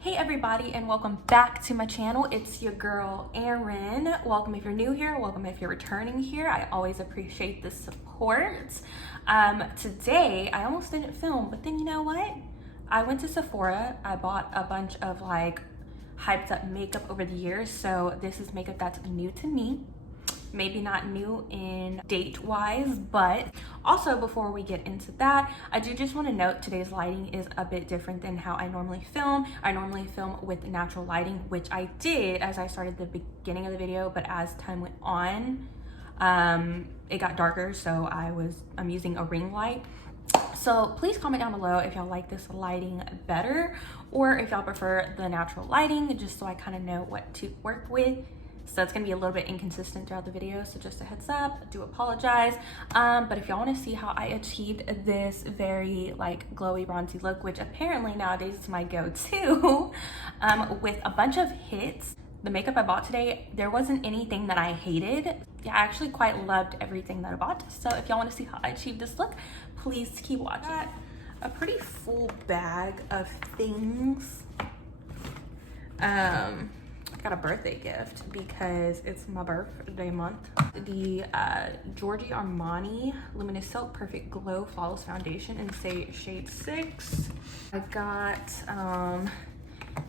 Hey everybody, and welcome back to my channel. It's your girl Erin. Welcome if you're new here, welcome if you're returning here. I always appreciate the support. Today I almost didn't film, but then you know what, I went to Sephora. I bought a bunch of like hyped up makeup over the years, so this is makeup that's new to me. Maybe not new in date wise, but also before we get into that, I do just want to note today's lighting is a bit different than how I normally film. I normally film with natural lighting, which I did as I started the beginning of the video, but as time went on, it got darker, so I'm using a ring light. So please comment down below if y'all like this lighting better or if y'all prefer the natural lighting, just so I kind of know what to work with. So it's gonna be a little bit inconsistent throughout the video, so just a heads up, I do apologize. But if y'all wanna see how I achieved this very like glowy bronzy look, which apparently nowadays is my go-to, with a bunch of hits. The makeup I bought today, there wasn't anything that I hated. Yeah, I actually quite loved everything that I bought. So if y'all wanna see how I achieved this look, please keep watching. Got a pretty full bag of things. I got a birthday gift because it's my birthday month. The Giorgio Armani Luminous Silk Perfect Glow Flawless Foundation in shade 6. I got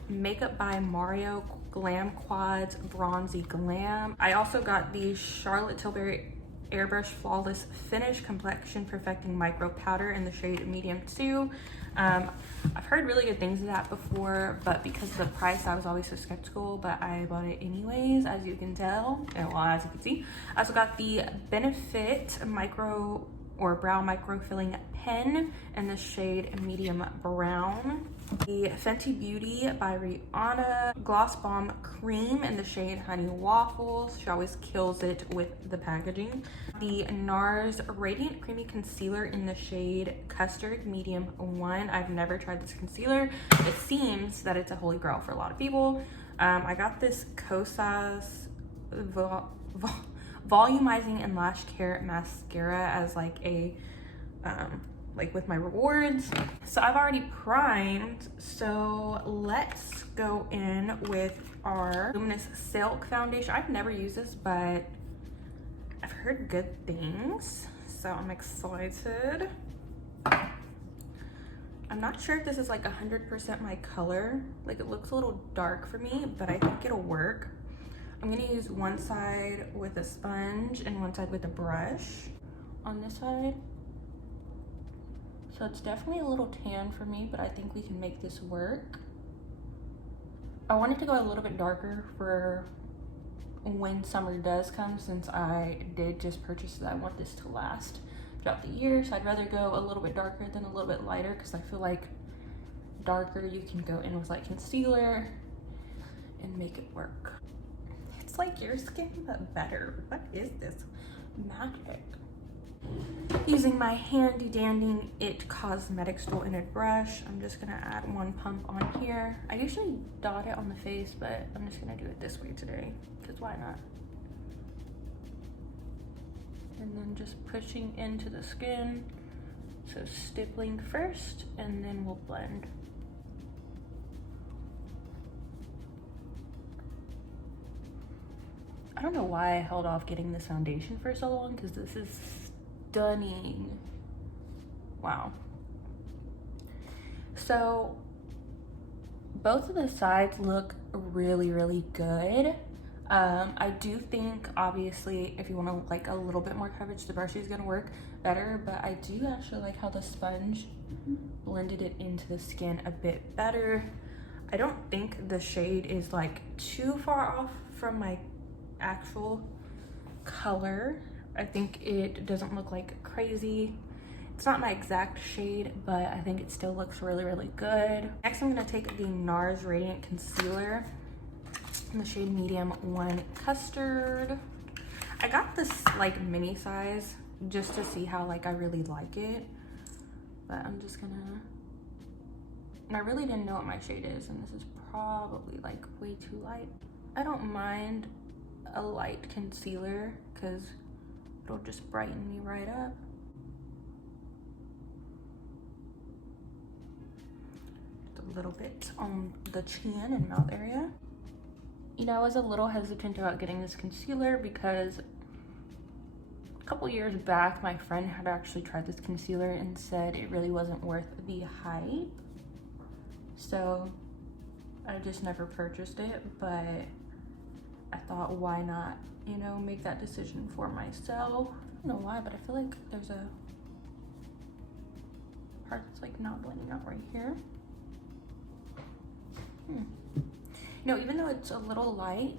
Makeup by Mario Glam Quads Bronzy Glam. I also got the Charlotte Tilbury Airbrush Flawless Finish Complexion Perfecting Micro Powder in the shade Medium 2. I've heard really good things of that before, but because of the price, I was always so skeptical, but I bought it anyways, as you can tell, and well, as you can see. I also got the Benefit Micro or Brow Microfilling Pen in the shade Medium Brown. The Fenty Beauty by Rihanna Gloss Balm Cream in the shade Honey Waffles. She always kills it with the packaging. The Nars Radiant Creamy Concealer in the shade Custard Medium 1. I've never tried this concealer. It seems that it's a holy grail for a lot of people. I got this Kosas Volumizing and Lash Care Mascara as like a like with my rewards. So I've already primed, so let's go in with our Luminous Silk Foundation. I've never used this, but I've heard good things, so I'm excited. I'm not sure if this is like 100% my color. Like, it looks a little dark for me, but I think it'll work. I'm gonna use one side with a sponge and one side with a brush on this side. So it's definitely a little tan for me, but I think we can make this work. I wanted to go a little bit darker for when summer does come, since I did just purchase that. I want this to last throughout the year, so I'd rather go a little bit darker than a little bit lighter, because I feel like darker you can go in with like concealer and make it work. It's like your skin, but better. What is this magic? Using my handy dandy It Cosmetics dual ended brush, I'm just gonna add one pump on here. I usually dot it on the face, but I'm just gonna do it this way today, because why not? And then just pushing into the skin. So stippling first, and then we'll blend. I don't know why I held off getting this foundation for so long, because this is stunning. Wow. So both of the sides look really, really good. I do think, obviously, if you want to like a little bit more coverage, the brush is going to work better, but I do actually like how the sponge blended it into the skin a bit better. I don't think the shade is like too far off from my actual color. I think it doesn't look like crazy. It's not my exact shade, but I think it still looks really, really good. Next, I'm gonna take the Nars Radiant Concealer in the shade Medium 1 Custard. I got this like mini size just to see how like I really like it, but I'm just gonna, and I really didn't know what my shade is, and this is probably like way too light. I don't mind a light concealer because it'll just brighten me right up. a little bit on the chin and mouth area. You know, I was a little hesitant about getting this concealer because a couple years back, my friend had actually tried this concealer and said it really wasn't worth the hype. So I just never purchased it, but I thought, why not, you know, make that decision for myself. I don't know why, but I feel like there's a part that's like not blending out right here. You know, even though it's a little light,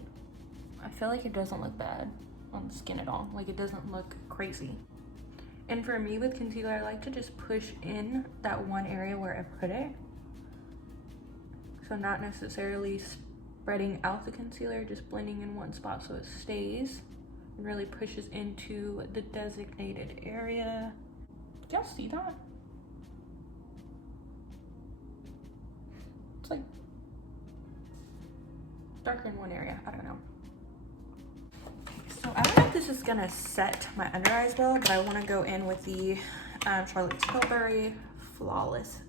I feel like it doesn't look bad on the skin at all. Like, it doesn't look crazy. And for me with concealer, I like to just push in that one area where I put it. So not necessarily spreading out the concealer, just blending in one spot so it stays and really pushes into the designated area. Do y'all see that? It's like darker in one area, I don't know. So I don't know if this is gonna set my under eyes well, but I wanna go in with the Charlotte Tilbury Flawless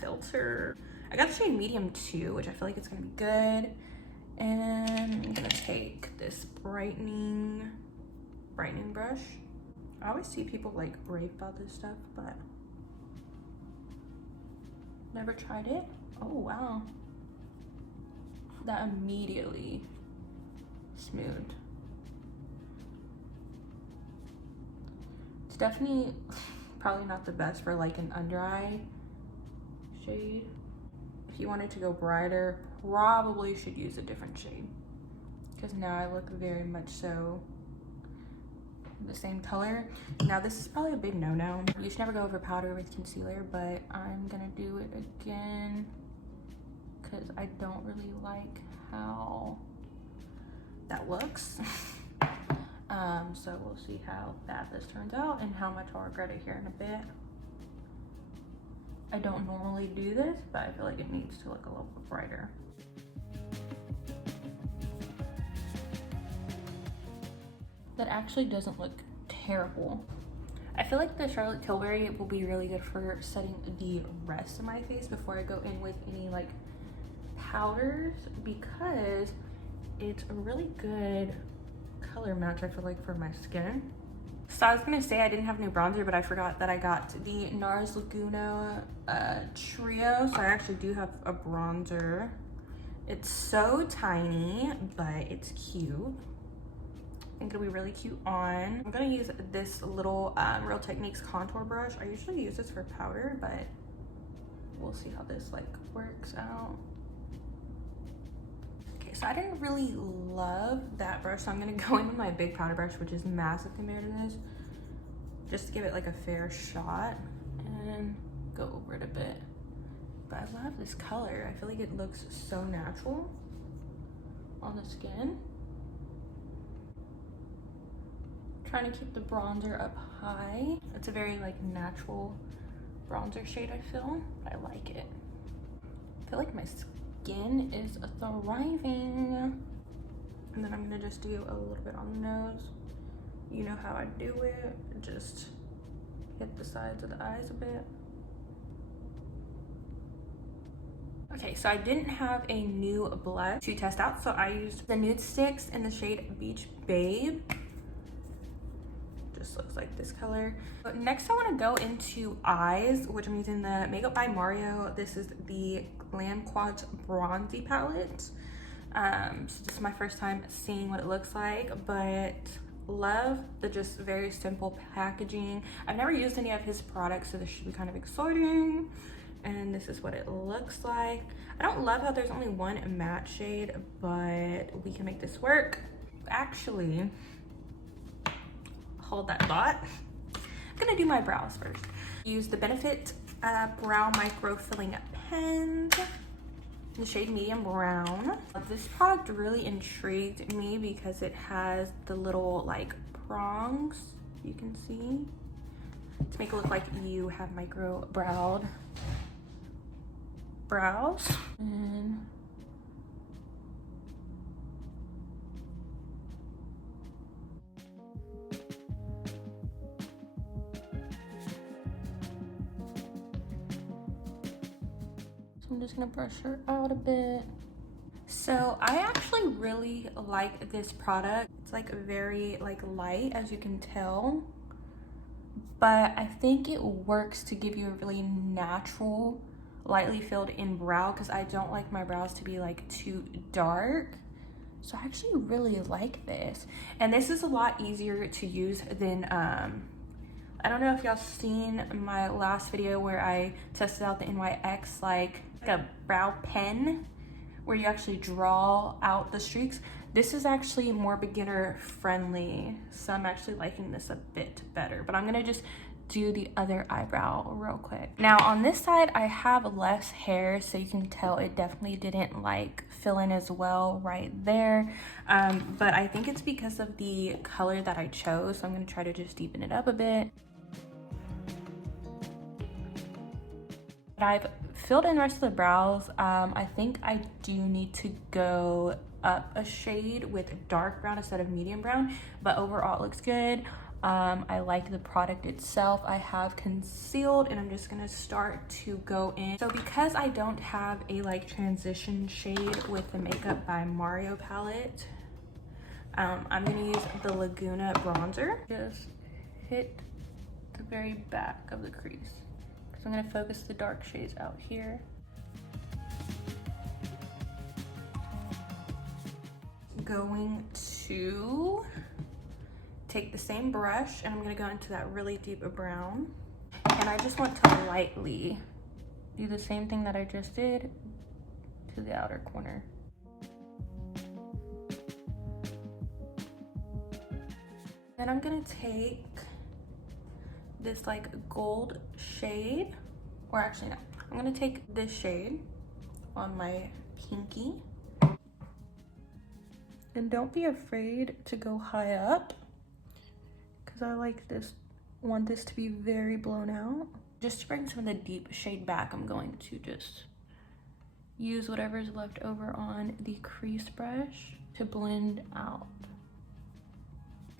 Filter. I got the shade medium 2, which I feel like it's gonna be good. And I'm gonna take this brightening brush. I always see people like rave about this stuff, but never tried it. Oh wow. That immediately smoothed. It's definitely probably not the best for like an under eye shade. If you wanted to go brighter, probably should use a different shade, because now I look very much so the same color. Now this is probably a big no-no. You should never go over powder with concealer, but I'm gonna do it again because I don't really like how that looks. So we'll see how bad this turns out and how much I'll regret it here in a bit. I don't normally do this, but I feel like it needs to look a little bit brighter. That actually doesn't look terrible. I feel like the Charlotte Tilbury will be really good for setting the rest of my face before I go in with any like powders, because it's a really good color match, I feel like, for my skin. So I was gonna say I didn't have new bronzer, but I forgot that I got the Nars Laguna trio. So I actually do have a bronzer. It's so tiny, but it's cute. I think it'll be really cute on. I'm gonna use this little Real Techniques contour brush. I usually use this for powder, but we'll see how this like works out. Okay, so I didn't really love that brush, so I'm gonna go in with my big powder brush, which is massive compared to this, just to give it like a fair shot and go over it a bit. But I love this color. I feel like it looks so natural on the skin. Trying to keep the bronzer up high. It's a very like natural bronzer shade, I feel. I like it. I feel like my skin is thriving. And then I'm gonna just do a little bit on the nose. You know how I do it. Just hit the sides of the eyes a bit. Okay, so I didn't have a new blush to test out, so I used the Nudestix in the shade Beach Babe. Just looks like this color. But next I want to go into eyes, which I'm using the Makeup by Mario. This is the Glam Quads Bronzy palette. So this is my first time seeing what it looks like, but love the just very simple packaging. I've never used any of his products, so this should be kind of exciting. And this is what it looks like. I don't love how there's only one matte shade, but we can make this work. Actually, hold that thought. I'm gonna do my brows first. Use the Benefit Brow Microfilling Pen, the shade Medium Brown. This product really intrigued me because it has the little like prongs, you can see, to make it look like you have micro browed brows. And so I'm I'm just gonna brush her out a bit. So I actually really like this product. It's like very like light, as you can tell, but I think it works to give you a really natural, lightly filled in brow, because I don't like my brows to be like too dark. So I actually really like this, and this is a lot easier to use than I don't know if y'all seen my last video where I tested out the NYX like a brow pen where you actually draw out the streaks. This is actually more beginner friendly, so I'm actually liking this a bit better, but I'm gonna just do the other eyebrow real quick. Now on this side I have less hair, so you can tell it definitely didn't like fill in as well right there, but I think it's because of the color that I chose, so I'm gonna try to just deepen it up a bit. I've filled in the rest of the brows. I think I do need to go up a shade with dark brown instead of medium brown, but overall it looks good. I like the product itself. I have concealed, and I'm just gonna start to go in. So because I don't have a like transition shade with the Makeup by Mario palette, I'm gonna use the Laguna bronzer. Just hit the very back of the crease. So I'm gonna focus the dark shades out here. Going to take the same brush, and I'm gonna go into that really deep brown. And I just want to lightly do the same thing that I just did to the outer corner. Then I'm gonna take this like gold shade, or actually no, I'm gonna take this shade on my pinky, and don't be afraid to go high up, because I like this, want this to be very blown out. Just to bring some of the deep shade back, I'm going to just use whatever's left over on the crease brush to blend out.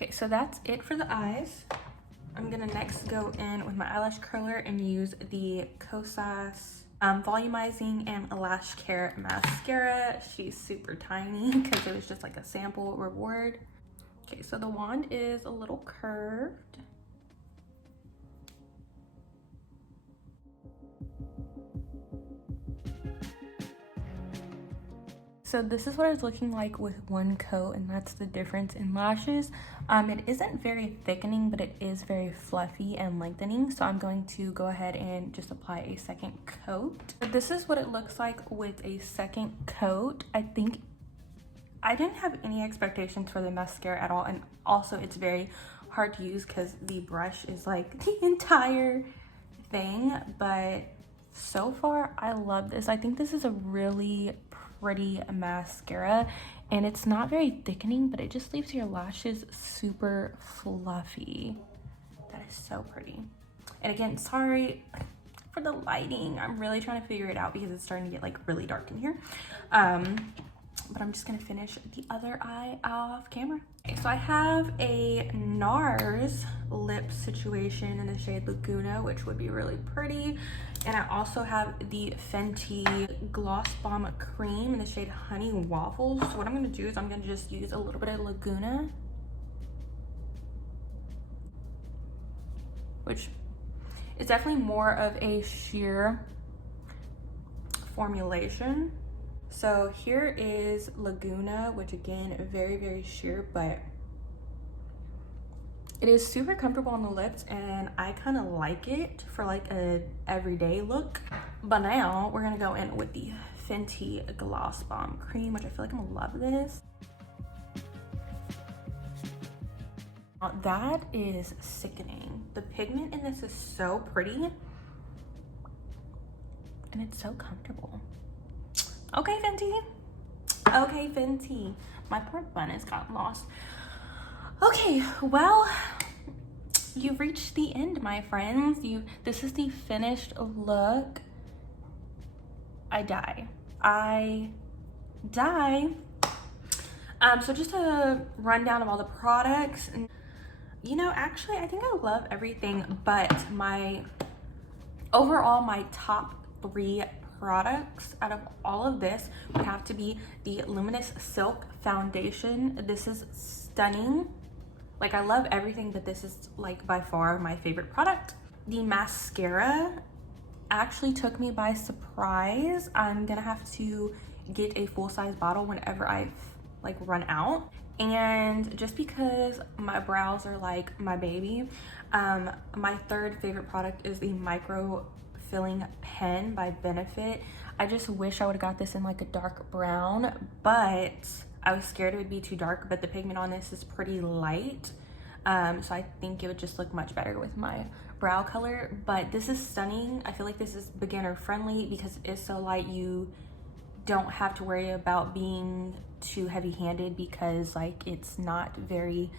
Okay, so that's it for the eyes. I'm gonna next go in with my eyelash curler and use the Kosas Volumizing and Lash Care Mascara. She's super tiny because it was just like a sample reward. Okay, so the wand is a little curved. So this is what it's looking like with one coat, and that's the difference in lashes. It isn't very thickening, but it is very fluffy and lengthening. So I'm going to go ahead and just apply a second coat. But this is what it looks like with a second coat. I think I didn't have any expectations for the mascara at all. And also it's very hard to use because the brush is like the entire thing. But so far I love this. I think this is a really pretty mascara, and it's not very thickening, but it just leaves your lashes super fluffy. That is so pretty. And again, sorry for the lighting. I'm really trying to figure it out because it's starting to get like really dark in here. But I'm just gonna finish the other eye off camera. Okay, so I have a Nars Lip situation in the shade Laguna, which would be really pretty. And I also have the Fenty Gloss Balm Cream in the shade Honey Waffles. So what I'm gonna do is I'm gonna just use a little bit of Laguna, which is definitely more of a sheer formulation. So here is Laguna, which again, very, very sheer, but it is super comfortable on the lips, and I kind of like it for like a everyday look. But now we're gonna go in with the Fenty Gloss Balm Cream, which I feel like I'm gonna love this. Now, that is sickening. The pigment in this is so pretty, and it's so comfortable. Okay, Fenty. Okay, Fenty. My poor bun has gotten lost. Okay, well, you've reached the end, my friends. This is the finished look. I die. So just a rundown of all the products. And, you know, actually, I think I love everything, but my top 3 products out of all of this would have to be the Luminous Silk Foundation. This is stunning. Like, I love everything, but this is like by far my favorite product. The mascara actually took me by surprise. I'm gonna have to get a full-size bottle whenever I've like run out. And just because my brows are like my baby, my third favorite product is the Microfilling pen by Benefit. I just wish I would have got this in like a dark brown, but I was scared it would be too dark, but the pigment on this is pretty light. So I think it would just look much better with my brow color. But this is stunning. I feel like this is beginner friendly because it is so light. You don't have to worry about being too heavy-handed because like it's not very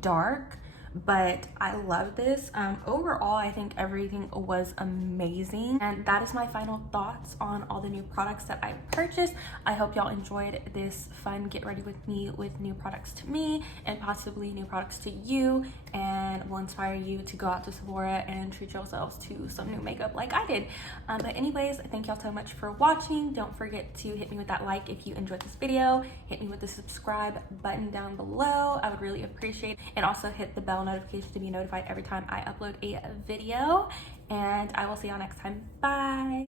dark. But I love this. Overall, I think everything was amazing. And that is my final thoughts on all the new products that I purchased. I hope y'all enjoyed this fun get ready with me with new products to me and possibly new products to you, and will inspire you to go out to Sephora and treat yourselves to some new makeup like I did. But anyways, thank y'all so much for watching. Don't forget to hit me with that like if you enjoyed this video. Hit me with the subscribe button down below. I would really appreciate it. And also hit the bell notification to be notified every time I upload a video. And I will see y'all next time. Bye.